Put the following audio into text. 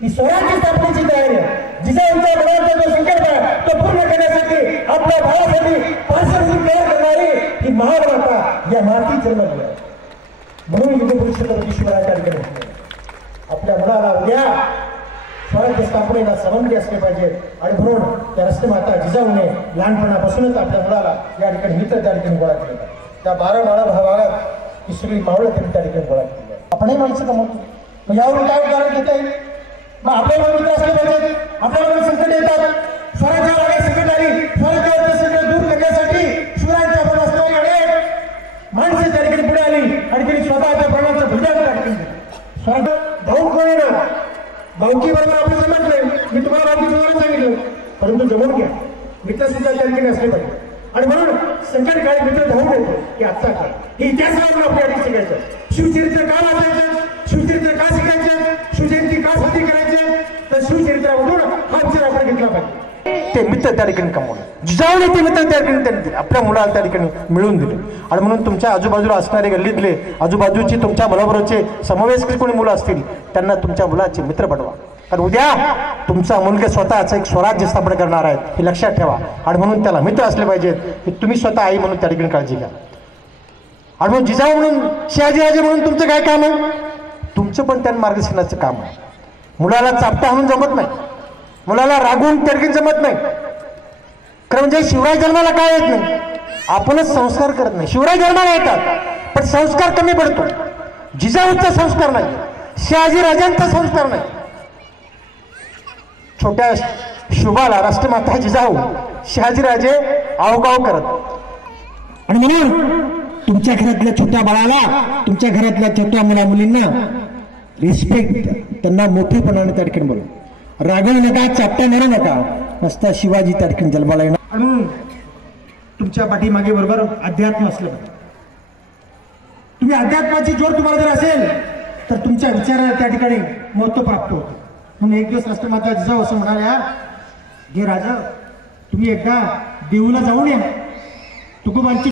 ही स्वराज्य स्थापनेची तयारी आहे। जिजाऊंच्या मनाचा जो संकल्प आहे तो पूर्ण करण्यासाठी आपल्या भावासाठी पार्श्वभूमी तयार करणारी ही महामाता या माती जन्मली आहे। म्हणून युगपुरुषोत्तम ईश्वराच्या ठिकाणी आपल्या मुलाला उद्या स्वराज्य स्थापनेला संबंधी असले पाहिजे आणि म्हणून त्या राष्ट्रमाता जिजाऊने लहानपणापासूनच आपल्या मुलाला या ठिकाणी मित्र त्या ठिकाणी गोळा केलेला आहे। त्या 12 भागात ही सगळी मावळं त्यांनी त्या ठिकाणी गोळा केली आहे। आपणही माणसं कमवतो, मग यावरून काय उदाहरण घेता येईल? मग आपल्याला मित्र असले पाहिजे। आपल्याला संकट येतात, स्वराज्यावर अनेक संकट आली, स्वराज्यावरचे संकट दूर करण्यासाठी शिवरायांच्या आपण असणारी अनेक माणसं त्या ठिकाणी पुढे आली आणि त्यांनी स्वतःच्या प्राणाचं बलिदान त्या ठिकाणी दिलं। स्वराज्य भाऊ कोण येणार? भाऊकी बरोबर आपलं जमत नाही, मी तुम्हाला भाऊकीचं उदाहरण सांगितलं, परंतु जमून घ्या, मित्र सुद्धा त्या ठिकाणी असले पाहिजे। आणि म्हणून संकट काळी मित्र धावून येतो की आजचा काळ हे इतिहासावर आपल्याला शिकायचं। शिवचरित्र का वाचायचं, शिवचरित्र का शिकायचं, शिवजयंती का साजरी करायचं, तर शिवचरित्रामधून हा विचार आपण घेतला पाहिजे। ते मित्र त्या ठिकाणी कमवलं, जिजाऊने ते मित्र त्या ठिकाणी त्यांनी दिले, आपल्या मुलाला त्या ठिकाणी मिळवून दिले। आणि म्हणून तुमच्या आजूबाजूला असणारे गल्लीतले आजूबाजूचे तुमच्या मुलाबरोबरचे समवयस्क कोणी मुलं असतील त्यांना तुमच्या मुलाचे मित्र बनवा, कारण उद्या तुमचा मुलगा स्वतःचं एक स्वराज्य स्थापन करणार आहेत हे लक्षात ठेवा। आणि म्हणून त्याला मित्र असले पाहिजेत हे तुम्ही स्वतः आई म्हणून त्या ठिकाणी काळजी घ्या। आणि म्हणून जिजाऊ म्हणून शहाजीराजे म्हणून तुमचं काय काम आहे? तुमचं पण त्यांना मार्गदर्शनाचं काम आहे। मुलाला चापटा म्हणून जमत नाही, मुलाला रागवून त्या ठिकाणी जमत नाही, खरं म्हणजे शिवराय जन्माला काय येत नाही, आपणच संस्कार करत नाही। शिवराय जन्माला येतात पण संस्कार कमी पडतो, जिजाऊचा संस्कार नाही, शहाजीराजांचा संस्कार नाही। छोट्या शुभाला राष्ट्रमाता जिजाऊ शहाजीराजे आवगाव करत। आणि म्हणून तुमच्या घरातल्या छोट्या बाळाला, तुमच्या घरातल्या छोट्या मुला मुलींना रिस्पेक्ट, त्यांना मोठेपणाने त्या ठिकाणी बोला, रागवू नका, चापट्या मारू नका, नसता शिवाजी त्या ठिकाणी जन्माला येणार। आणि तुमच्या पाठीमागे बरोबर अध्यात्म असलं पाहिजे। तुम्ही अध्यात्माची जोड तुम्हाला जर असेल तर तुमच्या विचाराला त्या ठिकाणी महत्व प्राप्त होतं। म्हणून एक दिवस राष्ट्रमाता जिजाऊ असं म्हणाल्या, घे राजा तुम्ही एकदा देऊला जाऊन या, तुकोबांची